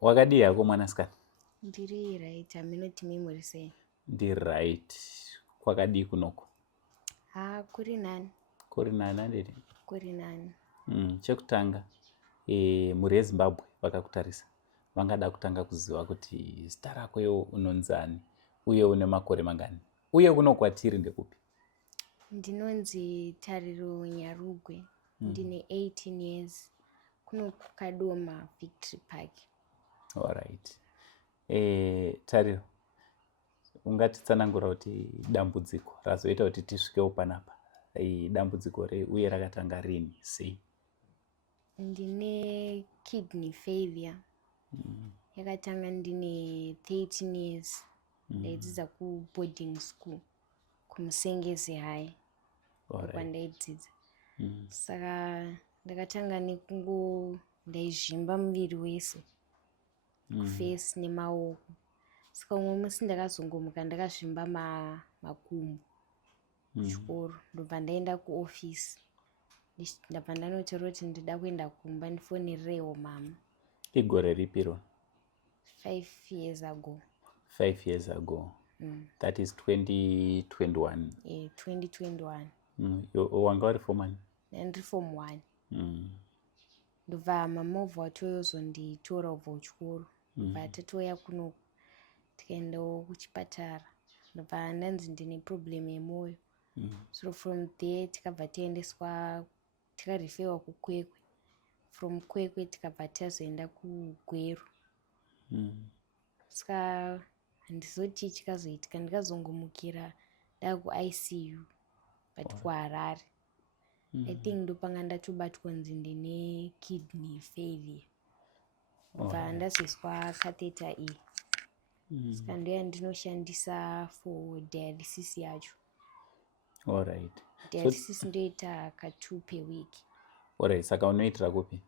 Wakadi yako mwanasikana? Ndiri right, aminoti memory sei. Ndiri right. Kwakadi kunoko? Kuri nani. Kuri nani anditi? Kuri nani. Chekutanga muri yeZimbabwe vakakutarisa vangada kutanga kuziva kuti zita rako iwo unonzi ani uye une makore mangani uye kuno kwatiri ndekupi? Ndinonzi Tariro Nyarugwe. Ndine 18 years. Kuno Kadoma Victory Park. Alright. Tariro, ungatitsanangura kuti dambudziko razoita kuti tisvikewo panapa dambudziko uye rakatanga rini sei? Ndine kidney failure. Yakatanga ndine 13 years. Ndaidzidza kuboarding school kumusengezi high. Kwandaidzidza. Saka ndakatanga ndaizvimba muviri wese. Face nemaoko. Saka umwe musi ndakazongomuka ndakazvimba makumbo kuchikoro. Ndobva ndaenda kuofisi. Ndabva ndanotaura kuti ndida kuenda kumba ndifonirewo mama. Igore ripi ro? 5 years ago. 5 years ago. That is 2021. 2021. Wanga uri form ani? Ndiri form 1. Ndobva mamovha watoyozonditora ubva kuchikoro. Ndobva tatoya kuno tikaendawo kuchipatara. Ndobva ndanzi ndine problem yemwoyo. So from there tikabva taendeswa tikarifewa kuKwekwe. From Kwekwe tikabva tazoenda kuGweru. Saka handizoti chikazoitika ndikazongomukira ndakuICU but kuHarare. I think ndopanga ndatobatwa kunzi ndine kidney failure. Ndobva ndazoiswa catheter iyi. Saka ndoya ndinoshandisa for dialysis yacho. Alright. Dialysis ndoita ka2 per week. Alright, saka unoitira kupi?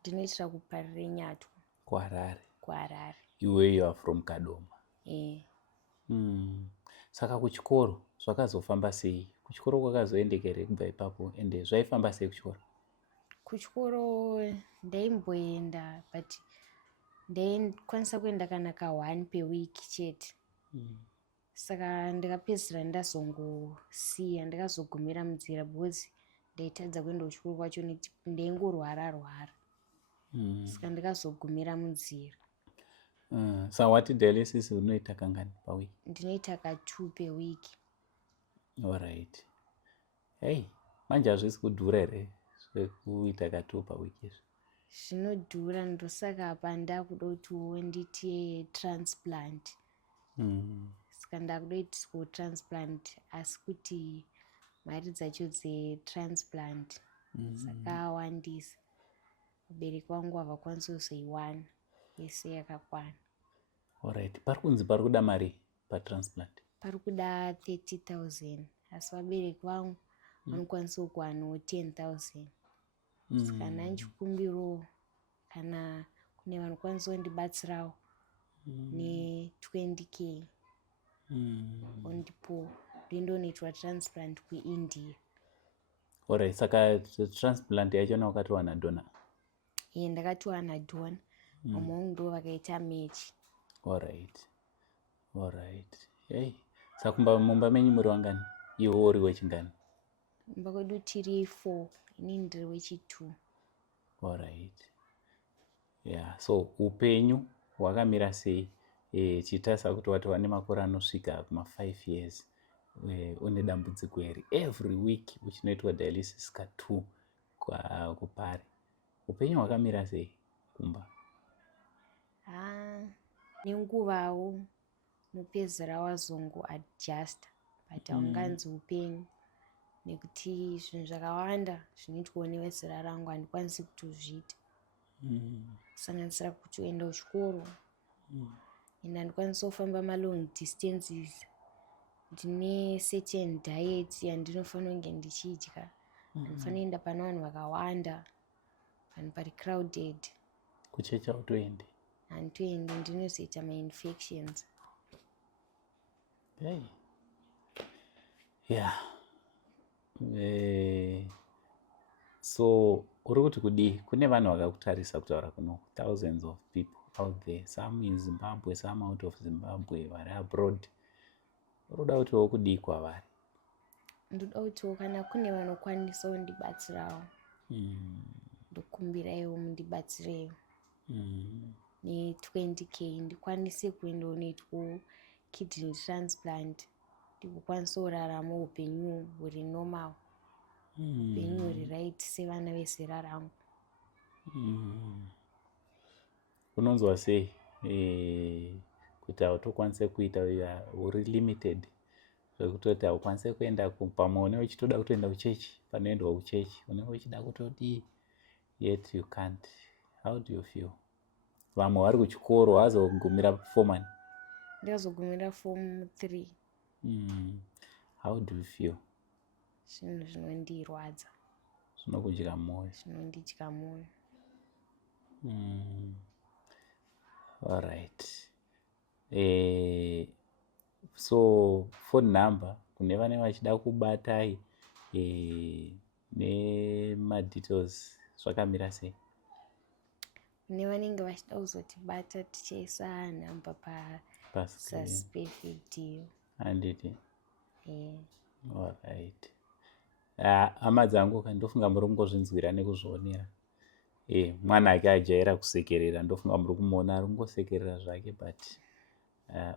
Ndinoitira kuParire Nyatwa. kuHarare. kuHarare. You are from Kadoma. Yeah. Saka kuchikoro zvakazofamba sei? Kuchikoro kwakazoendekere kubva ipapo ende zvaifamba sei kuchikoro? Kuchikoro ndaimboenda but ndaikwanisa kuenda kana ka1 per week chete. Saka ndakapedzisira ndazongosiya ndakazogumira munzira because ndaitadza kuenda kuchikoro kwacho nekuti ndaingorwara. Saka ndakazogumira munzira. Saka wati dialysis unoita kangani pawiki? Ndinoita ka2 per week. Alright. Hey, manje hazvisi kudhura here zvekuita ka2 pawiki izvi? Zvinodhura ndosaka apa ndakuda kutiwo ndiite transplant. Saka ndakuda kuitiswa transplant asi kuti mari dzacho dzetransplant dzakawandisa. Vabereki vangu havakwanisi kuzoiwana yese yakakwana. Alright. Pari kunzi pari kuda mari patransplant? Pari kuda 30,000 asi vabereki vangu vanokwanisa kuwanawo 10,000. Saka nanchikumbiro kana kune vanokwanisa kundibatsirawo ne20k ondipo ndindonoitwa transplant kuIndia. Alright, saka transplant yacho wakatowana dona? Ndakatowana dona. Mama vangu ndo vakaita match. Alright. Hey, saka mumba menyu muri wangani? Iwo uri wechingani? Mumba kwedu tiri 4, ini ndiri wechi2. Alright. Yeah, so upenyu hwakamira sei chitarisa kuti watova nemakore anosvika kuma5 years une dambudziko here every week uchinoitwa dialysis ka2 kuPari. Upenyu hwakamira sei kumba? Nenguvawo nopedzera wazongo adjust but haunganzi upenyu nekuti zvinhu zvakawanda zvinoitwawo nevezera rangu handikwanisi kutozviita. Kusanganisira kutoenda kuchikoro ende handikwanisi kufamba malong distances. Ndine certain diet yandinofanira kunge ndichidya. Handinofanira kuenda pane vanhu vakawanda, vanhu pari crowded. Kuchecha utoende? Handitoendi, ndinozoita mainfections. Hey. Yeah. So uri kuti kudii? Kune vanhu vakakutarisa kutaura kuno, thousands of people. out there, some in Zimbabwe, some out of Zimbabwe, vari abroad. Unoda kutiwo kudii kwavari? Ndoda kutiwo kana kune vanokwanisawo kundibatsirawo ndokumbiraiwo mundibatsirewo ne20k ndikwanise kuendawo noitwawo kidney transplant ndikukwanisa kurarama upenyu huri normal, upenyu huri right sevana vezera rangu. Unonzwa sei kuti hautokwanise kuita uri limited zvekutoti haukwanise kuenda pamwe unenge uchitoda kutoenda kuchechi panoendwa kuchechi unenge uchida kutodii yet you can't? How do you feel? Vamwe vari kuchikoro vazogumira form? Ndazogumira form 3. How do you feel? Zvinhu zvinondirwadza, Zvinokudya mwoyo? zvinondidya mwoyo. Alright. So phone number kune vane vachida kubatai nemadetails zvakamira sei? Kune vanenge vachida kuzotibata tichaisa nhamba pasaspefidio. Handiti? Alright. Hama dzangu ndofunga muri kungozvinzwira nekuzvionera. Mwana ake ajaira kusekerera, ndofunga muri kumuona ari kungosekerera zvake, but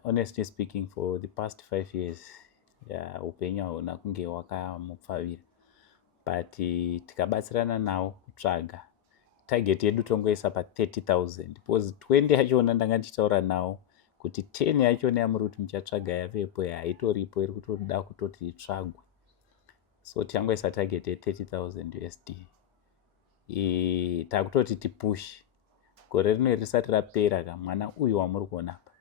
honestly speaking, for the past 5 years upenyu hauna kunge wakamupfavira, but tikabatsirana nawo kutsvaga target yedu tongoisa pa30,000 because 20 yachona ndanga ndichitaura nawo kuti 10 yachona yamuri kuti muchatsvaga yavepo haitoripo, iri kutoda kutoti itsvagwe. So tiangoisa target ye30,000 USD. Takutoti tipush gore rino risati rapera mwana uyu wamuri kuona apa,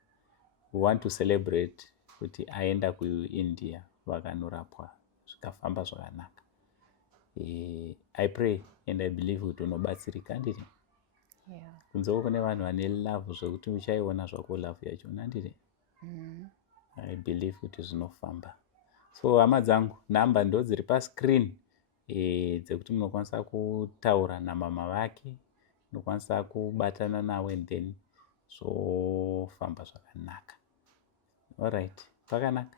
we want to celebrate kuti aenda kuIndia vakanorapwa zvikafamba zvakanaka. I pray and I believe kuti unobatsirika, handiti? Kunzewo kune vanhu vane love zvekuti uchaiona zvako love yacho, handiti? I believe kuti zvinofamba. So hama dzangu, namba ndo dziri pascreen dzekuti munokwanisa kutaura namama vake, munokwanisa kubatana nawe and then zvofamba zvakanaka. Alright, pakanaka.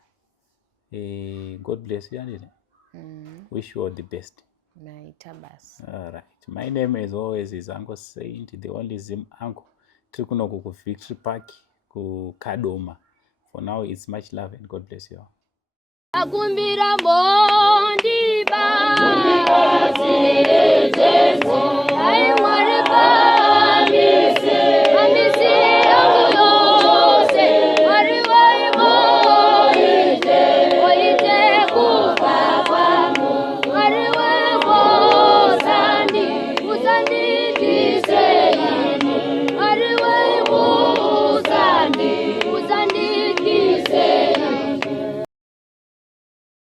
God bless you, handiti? Wish you all the best. Alright, my name as always is Uncle Saint, the only Zim uncle. Tiri kunoku ku Victory Park kuKadoma. For now, it's much love and God bless you all. Akumbira mondi ba, ai mwari ba.